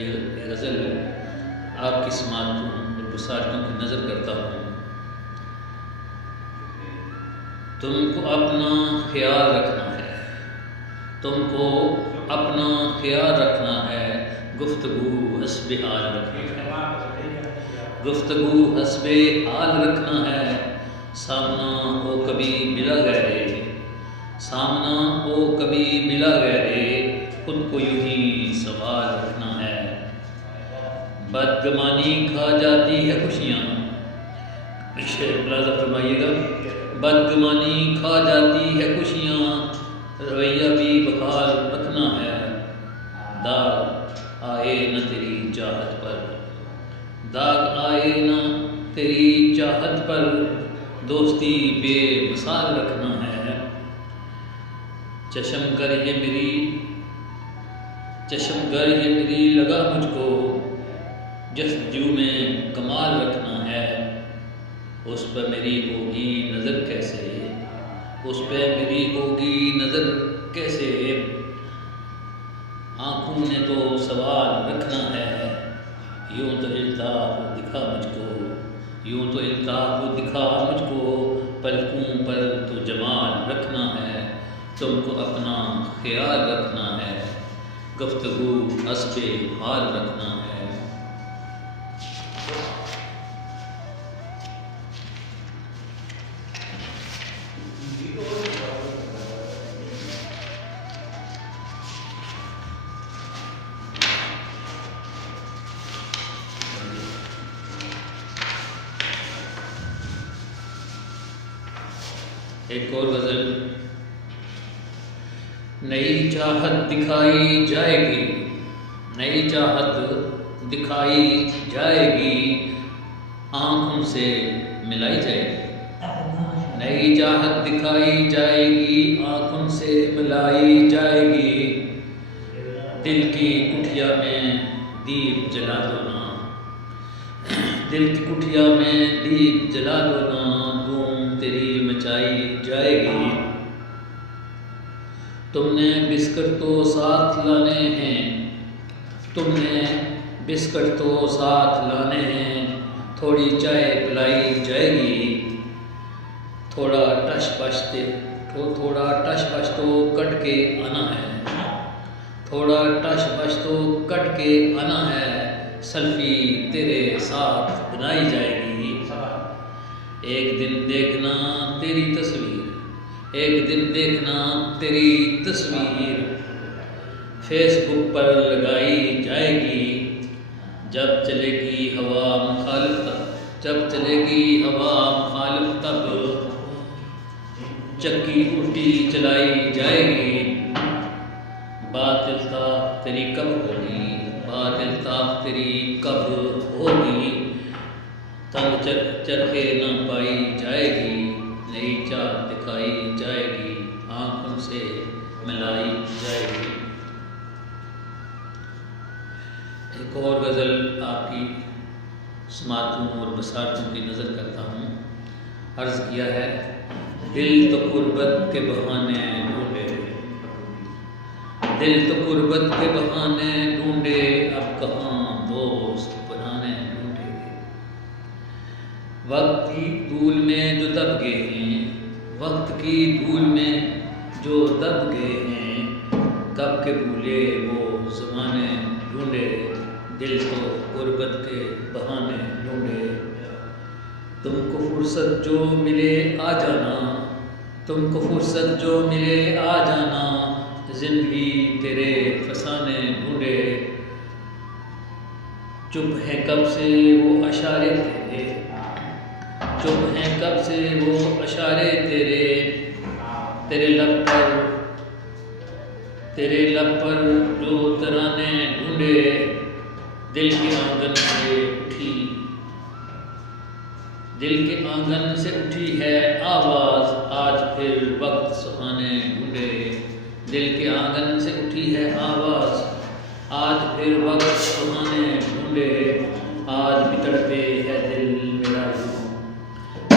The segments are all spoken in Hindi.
ये गज़ल आपकी समातों और बसातों की नज़र करता हूँ। तुमको अपना ख्याल रखना है, तुमको अपना ख्याल रखना है, गुफ्तगू हस्बे हाल रखना है, गुफ्तगू हस्बे हाल रखना है। सामना हो कभी मिला गहरे, सामना हो कभी मिला गहरे, खुद को यूं ही सवाल रखना है। बदगमानी खा जाती है खुशियाँ, मुलाज़ा फरमाइएगा। बदगमानी खा जाती है खुशियाँ, रवैया भी बहाल रखना है। दाग आए न तेरी चाहत पर, दाग आए न तेरी चाहत पर, दोस्ती बेमिसाल रखना है। चश्म गर ये मेरी लगा मुझको, जस्तजू में कमाल रखना है। उस पर मेरी होगी नज़र कैसे, उस पर मेरी होगी नज़र कैसे, आँखों ने तो सवाल रखना है। यूँ तो इल्ताफ़ दिखा मुझको, यूँ तो इल्ताफ़ दिखा मुझको, पलकों पर तो जमाल रखना है। तुमको अपना ख्याल रखना है, गुफ्तगू हस्बे हाल रखना है। एक और गज़ल। नई चाहत दिखाई जाएगी, नई चाहत दिखाई जाएगी, आँखों से मिलाई जाएगी। नई चाहत दिखाई जाएगी, आँखों से मिलाई जाएगी। दिल की कुठिया में दीप जला दो ना, दिल की कुठिया में दीप जला दो ना, धूम तेरी मचाई जाएगी। तुमने बिस्कुट तो साथ लाने हैं, तुमने बिस्कुट तो साथ लाने हैं, थोड़ी चाय पिलाई जाएगी। थोड़ा टश बश तो कट के आना है, थोड़ा टश बश तो कट के आना है। सेल्फी तेरे साथ बनाई जाएगी। एक दिन देखना तेरी तस्वीर, एक दिन देखना तेरी तस्वीर, फेसबुक पर लगाई जाएगी। जब चलेगी हवा मुखालिफ तब, जब चलेगी हवा मुखालिफ तब, चक्की उल्टी चलाई जाएगी। बात इल्ताफ़ तेरी कब होगी, बात इल्ताफ़ तेरी कब होगी, तब चरखे न पाई जाएगी। नई चाहत दिखाई जाएगी, आँखों से मिलाई जाएगी। एक और गज़ल आपकी समातों और बसातों की नज़र करता हूँ। अर्ज़ किया है, दिल तो कुर्बत के बहाने ढूंढे, दिल तो कुर्बत के बहाने ढूंढे, अब कहाँ दोस्त पुराने ढूंढे। वक्त की धूल में जो दब गए हैं, वक्त की धूल में जो दब गए हैं, कब के भूले वो ज़माने ढूंढे। दिल तो गुर्बत के बहाने ढूंढे। तुमको फुर्सत जो मिले आ जाना, तुमको फुर्सत जो मिले आ जाना, ज़िंदगी तेरे फसाने ढूंढे। चुप है कब से वो अशारे तेरे, चुप है कब से वो अशारे तेरे, तेरे लब पर जो तराने ढूंढे। दिल के आंगन से उठी, दिल के आंगन से उठी है आवाज़, आज फिर वक्त सुहाने ढूंढे। दिल के आंगन से उठी है आवाज़, आज फिर वक्त सुहाने ढूंढे। आज भी तड़पे है दिल मेरा यूं,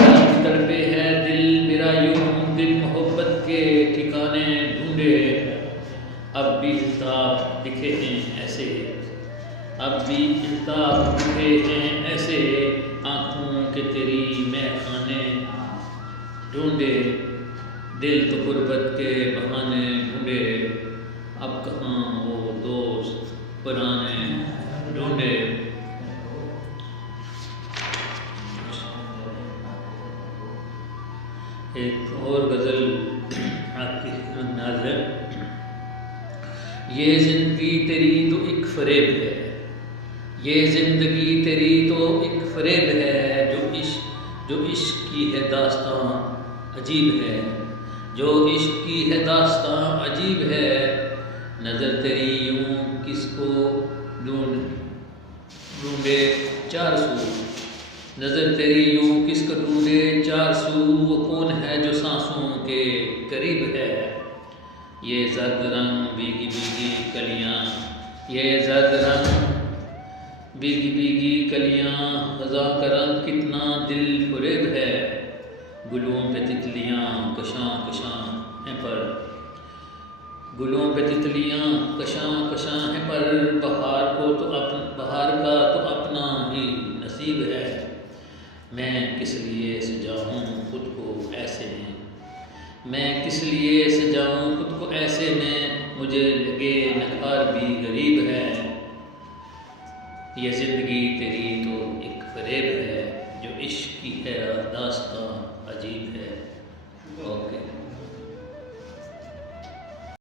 आज भी तड़पे है दिल मेरा यूं, दिल मोहब्बत के ठिकाने ढूंढे। अब भी इल्ताफ़ दिखे हैं ऐसे, अब भी इंताब उठे हैं ऐसे आँखों के तेरी मैं खाने ढूंढे, दिल तो गुर्बत के बहाने ढूंढे, अब कहाँ वो दोस्त पुराने ढूंढे। एक और गज़ल आपकी नाज़ है। ये ज़िंदगी तेरी तो एक फ़रेब है, ये ज़िंदगी तेरी तो एक फ़रेब है, जो इश्क की है दास्तां अजीब है, जो इश्क की है दास्तां अजीब है। नज़र तेरी यूं किसको ढूंढे चार सू, नज़र तेरी यूं किसको ढूंढे चार सू, वो कौन है जो सांसों के करीब है। ये ज़र्द रंग भीगी भीगी कलियाँ, ये ज़र्द रंग भीगी भीगी कलियाँ, ख़ज़ां का रंग कितना दिल फरेब है। गुलों पे तितलियाँ कशां कशां हैं पर, गुलों पे तितलियाँ कशां कशां हैं पर, बहार का तो अपना ही नसीब है। मैं किस लिए सजाऊं खुद को ऐसे में, मैं किस लिए सजाऊं खुद को ऐसे में, मुझे लगे नकार भी गरीब है। ये ज़िंदगी तेरी तो एक फ़रेब है, जो इश्क की है दास्तां अजीब है। ओके।